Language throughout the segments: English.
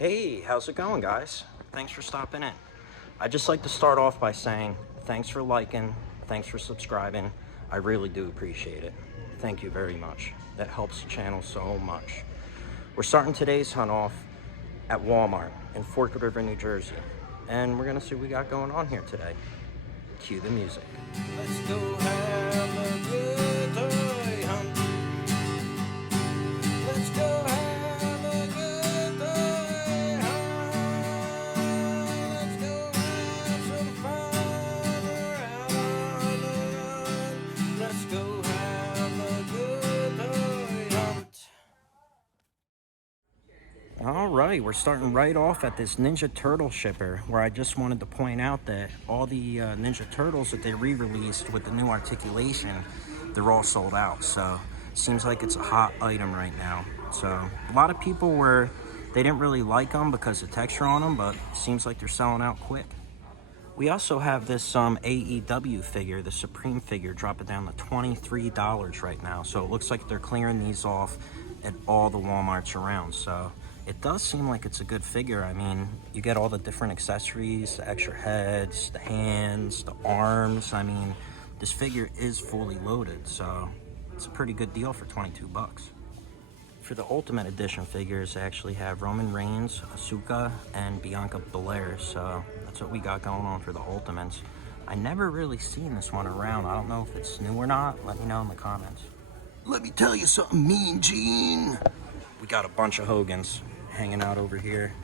Hey, how's it going, guys? Thanks for stopping in. I'd just like to start off by saying thanks for liking, thanks for subscribing. I really do appreciate it. Thank you very much. That helps the channel so much. We're starting today's hunt off at Walmart in Forked River, New Jersey. And we're gonna see what we got going on here today. Cue the music. Let's go have a good toy hunt. Let's go have a good toy hunt. Let's go have some fun around on the run. Let's go have a good toy hunt. All right, we're starting right off at this Ninja Turtle shipper, where I just wanted to point out that all the Ninja Turtles that they re-released with the new articulation, they're all sold out. So seems like it's a hot item right now. So a lot of people they didn't really like them because of the texture on them, but seems like they're selling out quick. We also have this AEW figure, the Supreme figure, dropping down to $23 right now. So it looks like they're clearing these off at all the Walmarts around. So it does seem like it's a good figure. I mean, you get all the different accessories, the extra heads, the hands, the arms. I mean, this figure is fully loaded, so it's a pretty good deal for 22 bucks. For the Ultimate Edition figures, they actually have Roman Reigns, Asuka, and Bianca Belair, so that's what we got going on for the Ultimates. I never really seen this one around. I don't know if it's new or not. Let me know in the comments. Let me tell you something, Mean Gene. We got a bunch of Hogans hanging out over here.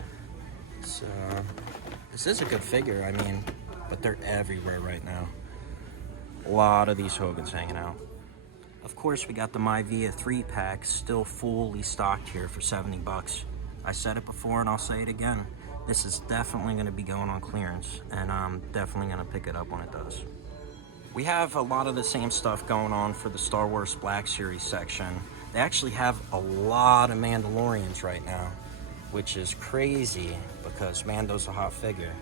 So this is a good figure, I mean, but they're everywhere right now. A lot of these Hogans hanging out. Of course, we got the Myvia 3-pack still fully stocked here for 70 bucks. I said it before and I'll say it again. This is definitely going to be going on clearance, and I'm definitely going to pick it up when it does. We have a lot of the same stuff going on for the Star Wars Black Series section. They actually have a lot of Mandalorians right now, which is crazy because Mando's a hot figure.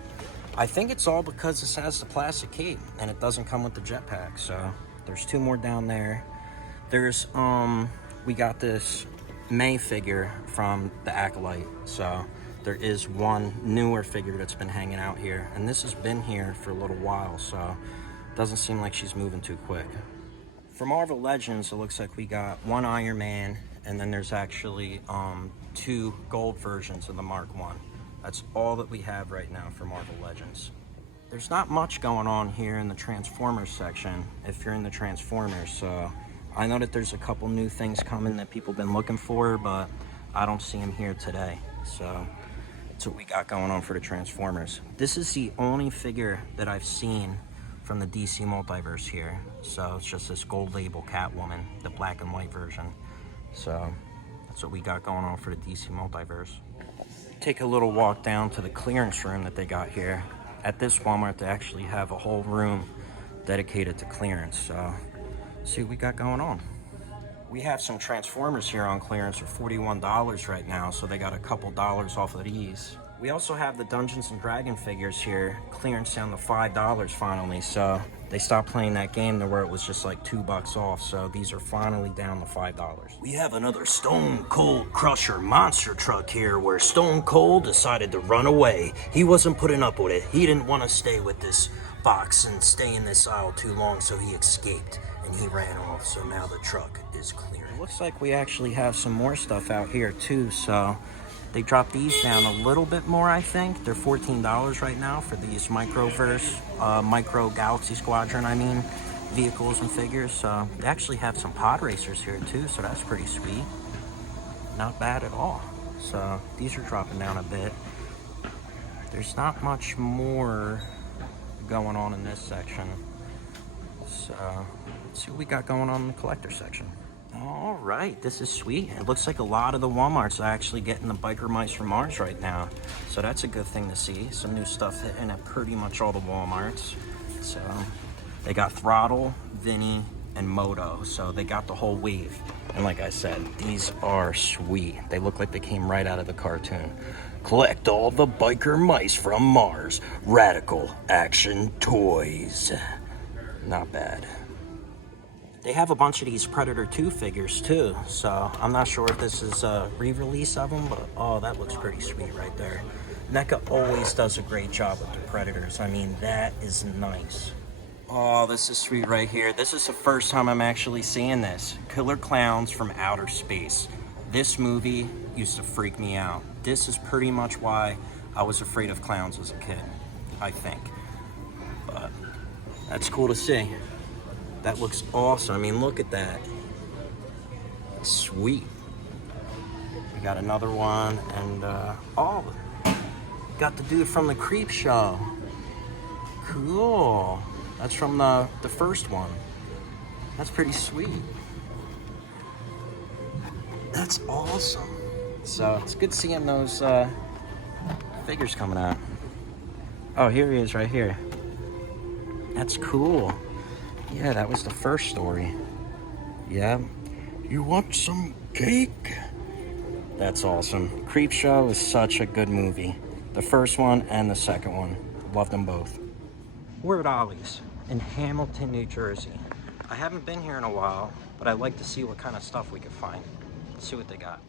I think it's all because this has the plastic cape and it doesn't come with the jetpack. So there's two more down there. There's we got this May figure from the Acolyte. So there is one newer figure that's been hanging out here, and this has been here for a little while, so it doesn't seem like she's moving too quick. For Marvel Legends, it looks like we got one Iron Man, and then there's actually two gold versions of the Mark I. That's all that we have right now for Marvel Legends. There's not much going on here in the Transformers section, if you're in the Transformers, so I know that there's a couple new things coming that people have been looking for, but I don't see them here today. So that's what we got going on for the Transformers. This is the only figure that I've seen from the DC Multiverse here. So it's just this gold label Catwoman, the black and white version. So that's what we got going on for the DC Multiverse. Take a little walk down to the clearance room that they got here. At this Walmart, they actually have a whole room dedicated to clearance. So see what we got going on. We have some Transformers here on clearance for $41 right now, so they got a couple dollars off of these. We also have the Dungeons and Dragons figures here, clearance down to $5 finally, so they stopped playing that game to where it was just like $2 off, so these are finally down to $5. We have another Stone Cold Crusher monster truck here where Stone Cold decided to run away. He wasn't putting up with it. He didn't want to stay with this box and stay in this aisle too long, so he escaped and he ran off, so now the truck is clear. It looks like we actually have some more stuff out here too, so they dropped these down a little bit more, I think. They're $14 right now for these Micro Galaxy Squadron, vehicles and figures. So they actually have some pod racers here too, so that's pretty sweet. Not bad at all. So these are dropping down a bit. There's not much more going on in this section. So let's see what we got going on in the collector section. All right, this is sweet. It looks like a lot of the Walmarts are actually getting the Biker Mice from Mars right now. So that's a good thing to see. Some new stuff hitting at pretty much all the Walmarts. So they got Throttle, Vinny, and Moto. So they got the whole wave. And like I said, these are sweet. They look like they came right out of the cartoon. Collect all the Biker Mice from Mars. Radical Action Toys. Not bad. They have a bunch of these Predator 2 figures too, so I'm not sure if this is a re-release of them, but oh, that looks pretty sweet right there. NECA always does a great job with the Predators. I mean, that is nice. Oh, this is sweet right here. This is the first time I'm actually seeing this. Killer Clowns from Outer Space. This movie used to freak me out. This is pretty much why I was afraid of clowns as a kid, I think. But that's cool to see. That looks awesome. I mean, look at that. Sweet. We got another one, and oh, got the dude from the Creep Show. Cool. That's from the first one. That's pretty sweet. That's awesome. So it's good seeing those figures coming out. Oh, here he is right here. That's cool. Yeah, that was the first story. Yeah. You want some cake? That's awesome. Creep Show is such a good movie. The first one and the second one. Loved them both. We're at Ollie's in Hamilton, New Jersey. I haven't been here in a while, but I'd like to see what kind of stuff we could find. Let's see what they got.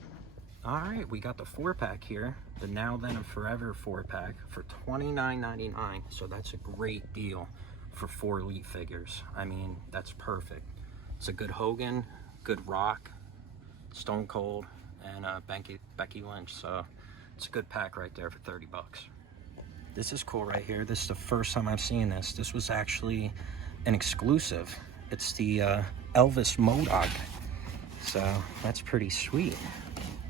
All right, we got the 4-pack here, the Now Then and Forever 4-pack for $29.99. So that's a great deal for 4 Elite figures. I mean, that's perfect. It's a good Hogan, good Rock, Stone Cold, and Becky Lynch. So it's a good pack right there for 30 bucks. This is cool right here. This is the first time I've seen this. This was actually an exclusive. It's the Elvis MODOK. So that's pretty sweet.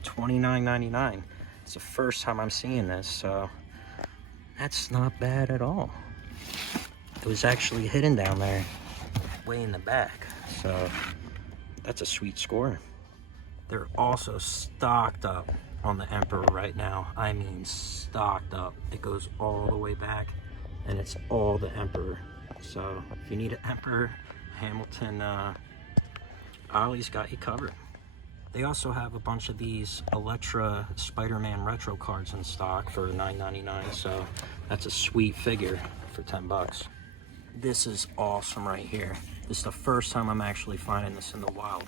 $29.99. It's the first time I'm seeing this, so that's not bad at all. It was actually hidden down there, way in the back. So that's a sweet score. They're also stocked up on the Emperor right now. I mean, stocked up. It goes all the way back, and it's all the Emperor. So if you need an Emperor, Hamilton, Ollie's got you covered. They also have a bunch of these Elektra Spider-Man retro cards in stock for $9.99. So that's a sweet figure for 10 bucks. This is awesome right here. This is the first time I'm actually finding this in the wild.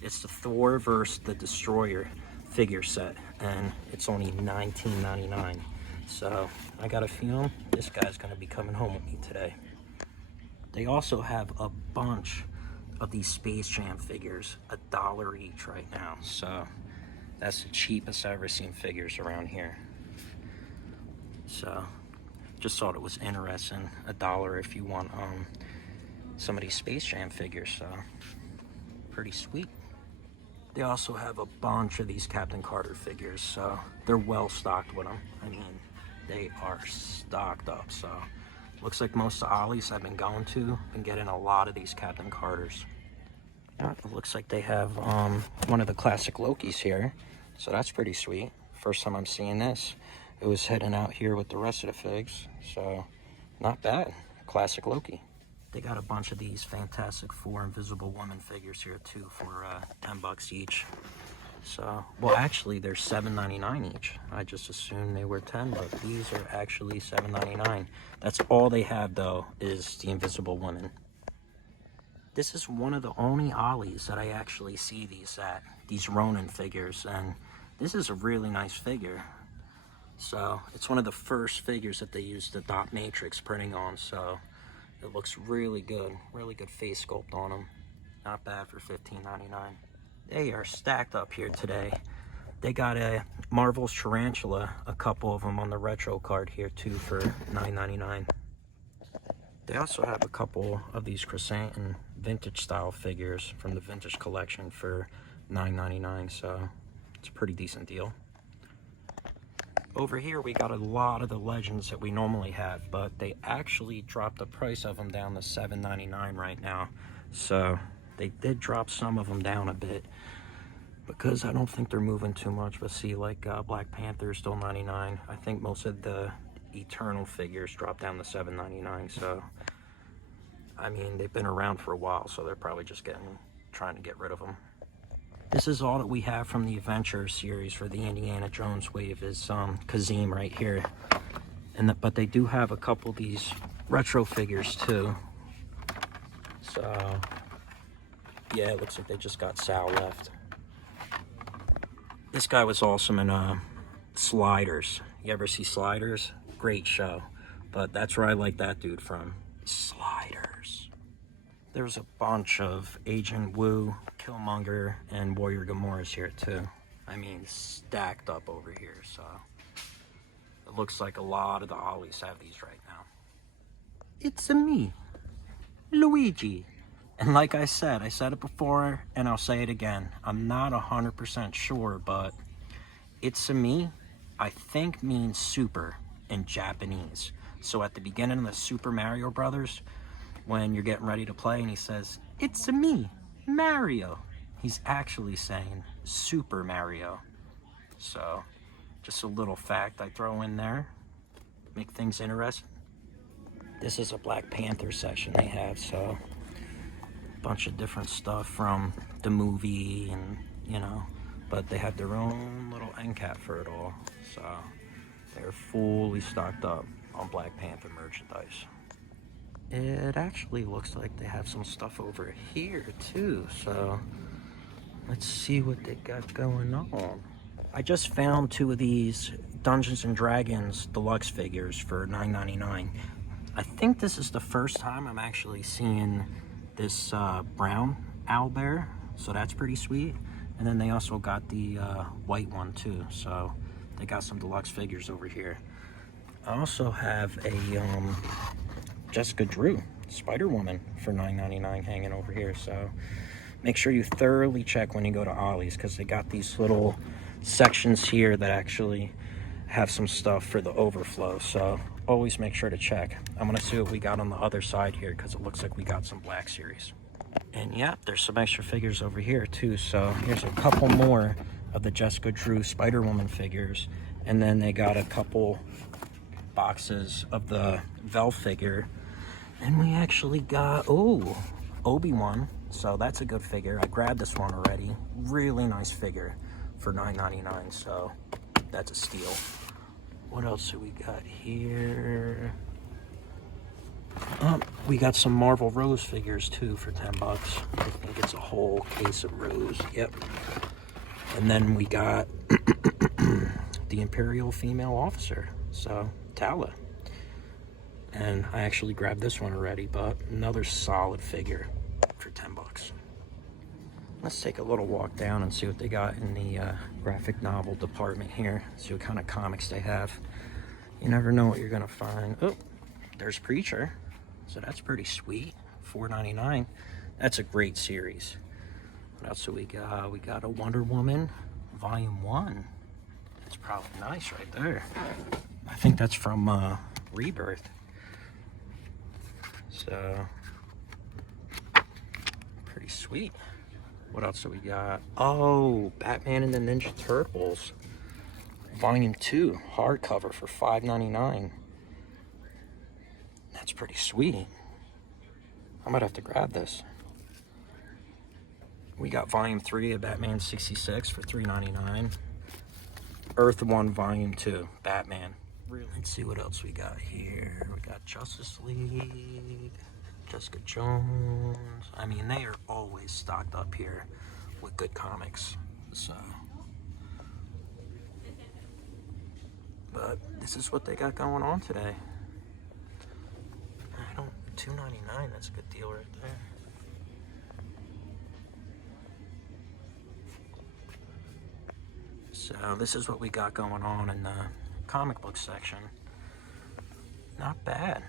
It's the Thor vs. the Destroyer figure set, and it's only $19.99. So I got a feeling this guy's gonna be coming home with me today. They also have a bunch of these Space Jam figures, $1 each right now. So that's the cheapest I've ever seen figures around here. So just thought it was interesting. $1 if you want some of these Space Jam figures. So pretty sweet. They also have a bunch of these Captain Carter figures, so they're well stocked with them. I mean, they are stocked up. So looks like most of the Ollie's I've been going to been getting a lot of these Captain Carters. It looks like they have one of the classic Lokis here, so that's pretty sweet. First time I'm seeing this. It was heading out here with the rest of the figs, so not bad. Classic Loki. They got a bunch of these Fantastic Four Invisible Woman figures here too for 10 bucks each. So, well, actually they're $7.99 each. I just assumed they were 10, but these are actually $7.99. That's all they have though, is the Invisible Woman. This is one of the only Ollie's that I actually see these at, these Ronin figures, and this is a really nice figure. So it's one of the first figures that they used the dot matrix printing on, so it looks really good face sculpt on them. Not bad for $15.99. They are stacked up here today. They got a Marvel's Tarantula, a couple of them on the retro card here too for $9.99. They also have a couple of these Chrysanthemum vintage style figures from the vintage collection for $9.99, so it's a pretty decent deal. Over here we got a lot of the Legends that we normally have, but they actually dropped the price of them down to $7.99 right now. So they did drop some of them down a bit because I don't think they're moving too much. But see, like Black Panther is still $99. I think most of the Eternal figures dropped down to $7.99. So I mean, they've been around for a while, so they're probably just trying to get rid of them. This is all that we have from the Adventure series for the Indiana Jones wave is Kazim right here. But they do have a couple of these retro figures too. So Yeah, it looks like they just got Sal left. This guy was awesome in Sliders. You ever see Sliders? Great show. But that's where I like that dude from. Sliders. There's a bunch of Agent Wu, Killmonger, and Warrior Gamora's here too. I mean, stacked up over here, so it looks like a lot of the Ollies have these right now. It's me, Luigi. And like I said it before, and I'll say it again. I'm not 100% sure, but it's me, I think means super in Japanese. So at the beginning of the Super Mario Brothers, when you're getting ready to play and he says, "It's me, Mario," he's actually saying Super Mario. So just a little fact I throw in there, make things interesting. This is a Black Panther section they have, so a bunch of different stuff from the movie, and you know, but they have their own little end cap for it all, so they're fully stocked up on Black Panther merchandise. It actually looks like they have some stuff over here too, so let's see what they got going on. I just found 2 of these Dungeons and Dragons deluxe figures for $9.99. I think this is the first time I'm actually seeing this brown owlbear, so that's pretty sweet. And then they also got the white one too, so they got some deluxe figures over here. I also have a Jessica Drew Spider-Woman for $9.99 hanging over here, so make sure you thoroughly check when you go to Ollie's, because they got these little sections here that actually have some stuff for the overflow, so always make sure to check. I'm gonna see what we got on the other side here, because it looks like we got some Black Series. And yeah, there's some extra figures over here too, so here's a couple more of the Jessica Drew Spider-Woman figures, and then they got a couple boxes of the Vel figure, and we actually got, oh, Obi-Wan, so that's a good figure. I grabbed this one already. Really nice figure for $9.99, so that's a steal. What else do we got here? We got some Marvel Rose figures too for 10 bucks. I think it's a whole case of Rose. Yep. And then we got the Imperial female officer, so Tala. And I actually grabbed this one already, but another solid figure for 10 bucks. Let's take a little walk down and see what they got in the graphic novel department here. See what kind of comics they have. You never know what you're gonna find. Oh, there's Preacher. So that's pretty sweet. $4.99. That's a great series. What else do we got? We got a Wonder Woman Volume 1. That's probably nice right there. I think that's from Rebirth. So, pretty sweet. What else do we got? Oh, Batman and the Ninja Turtles Volume 2 hardcover for $5.99. That's pretty sweet. I might have to grab this. We got Volume 3 of Batman 66 for $3.99. Earth 1 Volume 2, Batman. Let's see what else we got here. We got Justice League, Jessica Jones. I mean, they are always stocked up here with good comics. So, but this is what they got going on today. $2.99, that's a good deal right there. So this is what we got going on in the comic book section. Not bad.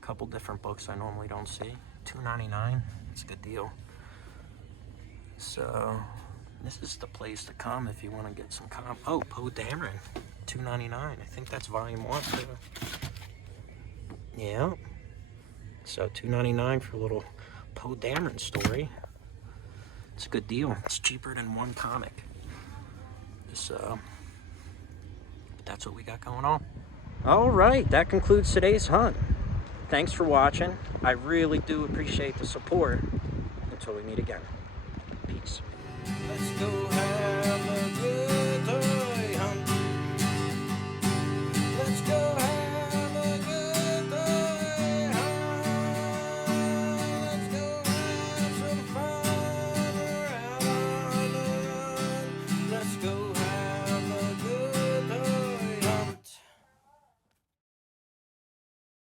A couple different books I normally don't see. $2.99, that's a good deal. So this is the place to come if you want to get some oh, Poe Dameron, $2.99. I think that's Volume 1 too. Yeah. So $2.99 for a little Poe Dameron story. It's a good deal. It's cheaper than one comic. So that's what we got going on. All right, that concludes today's hunt. Thanks for watching. I really do appreciate the support. Until we meet again. Peace. Let's go have